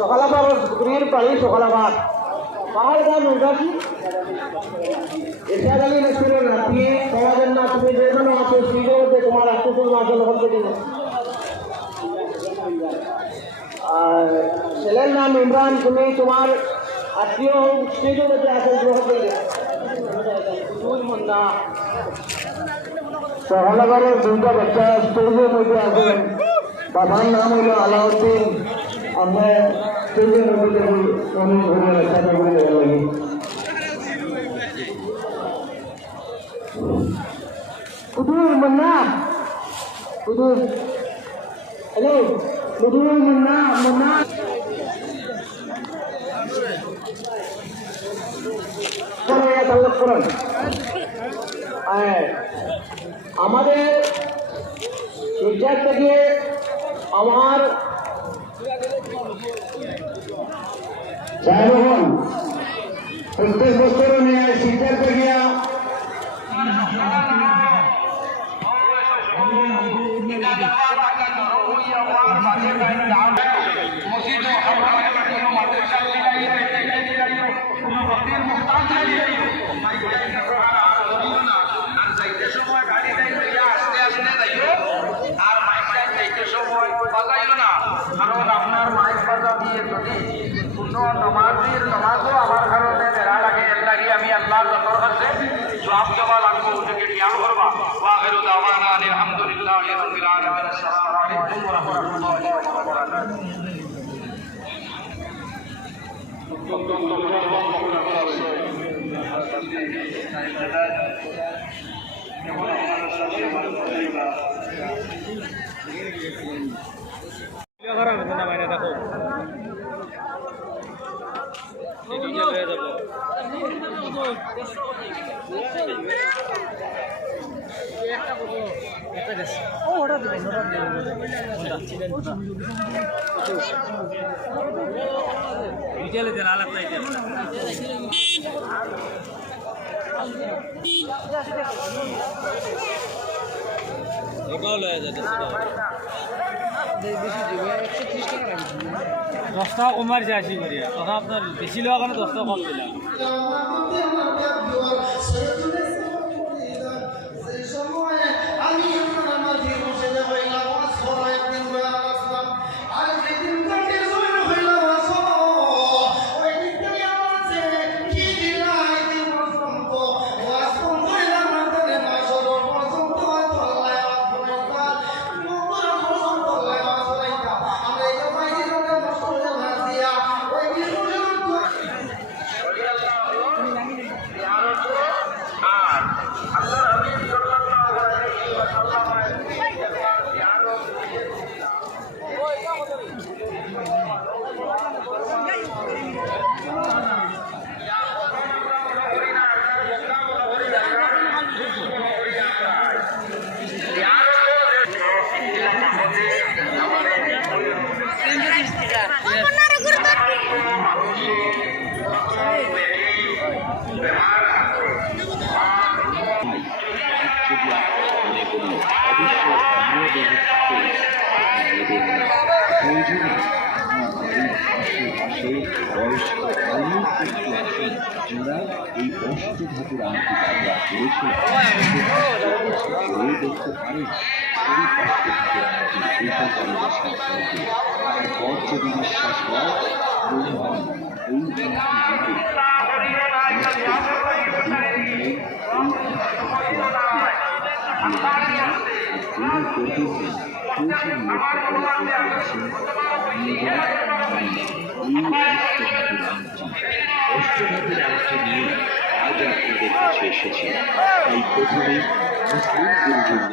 সকালাবার স্ত্রীর বাড়ি সকালাবাদ পাহাড় গান উদাসী এসে গেলি রেস্টুরেন্ট আপনি সমাজের না তুমি যে জন্য আছে সেই জগতে তোমার আত্মীয় মাঝে লক্ষ্য থেকে আর ছেলের নাম ইমরান তুমি তোমার আত্মীয় সেই জগতে আছেন গ্রহণ থেকে সকালাবারের দুইটা বাচ্চা স্টেজের মধ্যে আছেন বাবার নাম হইল আলাউদ্দিন আমরা স্টেজের মধ্যে অনেক ধরে সাথে করে লাগি কুদুর মুন্না কুদুর হ্যালো কুদুর মুন্না মুন্না আমাদের শিক্ষা থেকে আমার প্রত্যেক বছর নিয়ে শিক্ষা থেকে কারণ আপনার মাইক বাজা দিয়ে যদি কোনো নমাজের নমাজও আমার কারণে বেড়া লাগে এর লাগে আমি আল্লাহর দরবার কাছে জবাব দেওয়া লাগবো ওটাকে জ্ঞান করবা ওয়াখিরু দাওয়ানা আলহামদুলিল্লাহি রাব্বিল আলামিন আসসালামু আলাইকুম ওয়া রাহমাতুল্লাহি ওয়া বারাকাতুহু দশটা কমার যাচ্ছি করিয়া তখন আপনার বেশি লওয়া কারণে 10 টাকা কম দিলাম যারা এই অষ্টধাতুর আংটি ব্যবহার করেছিলেন দেখতে পারেন তারপর যদি বিশ্বাস হয় অষ্টধাতুর আংটি নিয়ে আজ আপনাদের কাছে এসেছি। তাই প্রথমে মুসলিম